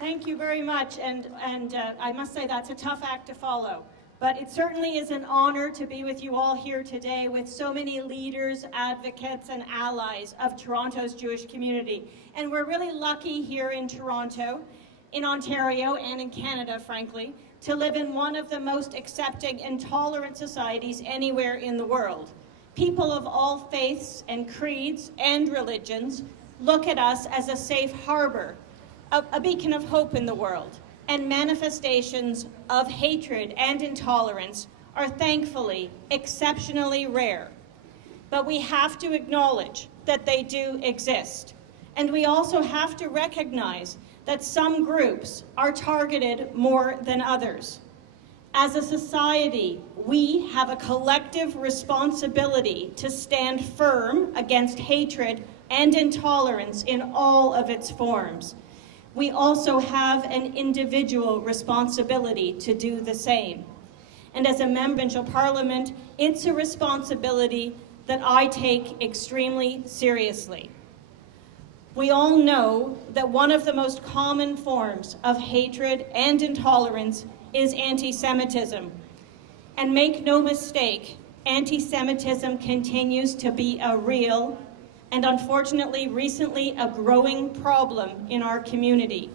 Thank you very much, and I must say that's a tough act to follow. But it certainly is an honor to be with you all here today with so many leaders, advocates, and allies of Toronto's Jewish community. And we're really lucky here in Toronto, in Ontario, and in Canada, frankly, to live in one of the most accepting and tolerant societies anywhere in the world. People of all faiths and creeds and religions look at us as a safe harbor, a beacon of hope in the world. And manifestations of hatred and intolerance are thankfully exceptionally rare. But we have to acknowledge that they do exist. And we also have to recognize that some groups are targeted more than others. As a society, we have a collective responsibility to stand firm against hatred and intolerance in all of its forms. We also have an individual responsibility to do the same. And as a member of Provincial Parliament, it's a responsibility that I take extremely seriously. We all know that one of the most common forms of hatred and intolerance is anti-Semitism. And make no mistake, anti-Semitism continues to be a real and unfortunately recently a growing problem in our community.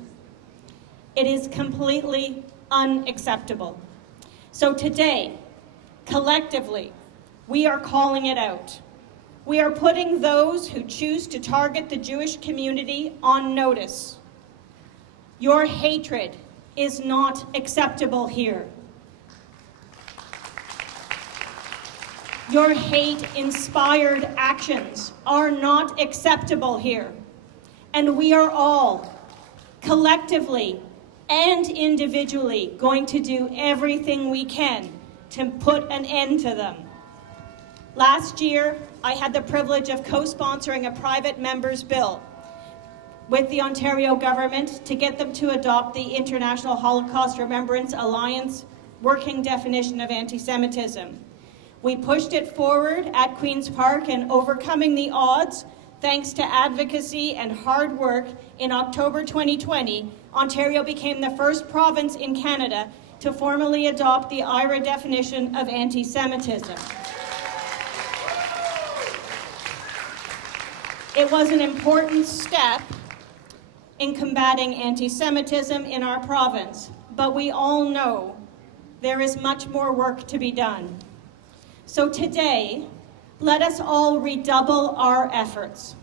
It is completely unacceptable. So today, collectively, we are calling it out. We are putting those who choose to target the Jewish community on notice. Your hatred is not acceptable here. Your hate-inspired actions are not acceptable here. And we are all, collectively and individually, going to do everything we can to put an end to them. Last year, I had the privilege of co-sponsoring a private member's bill with the Ontario government to get them to adopt the International Holocaust Remembrance Alliance working definition of anti-Semitism. We pushed it forward at Queen's Park, and overcoming the odds, thanks to advocacy and hard work, in October 2020, Ontario became the first province in Canada to formally adopt the IRA definition of anti-Semitism. It was an important step in combating anti-Semitism in our province, but we all know there is much more work to be done. So today, let us all redouble our efforts.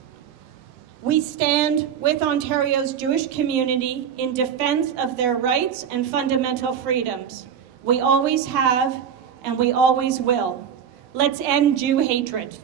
We stand with Ontario's Jewish community in defense of their rights and fundamental freedoms. We always have, and we always will. Let's end Jew hatred.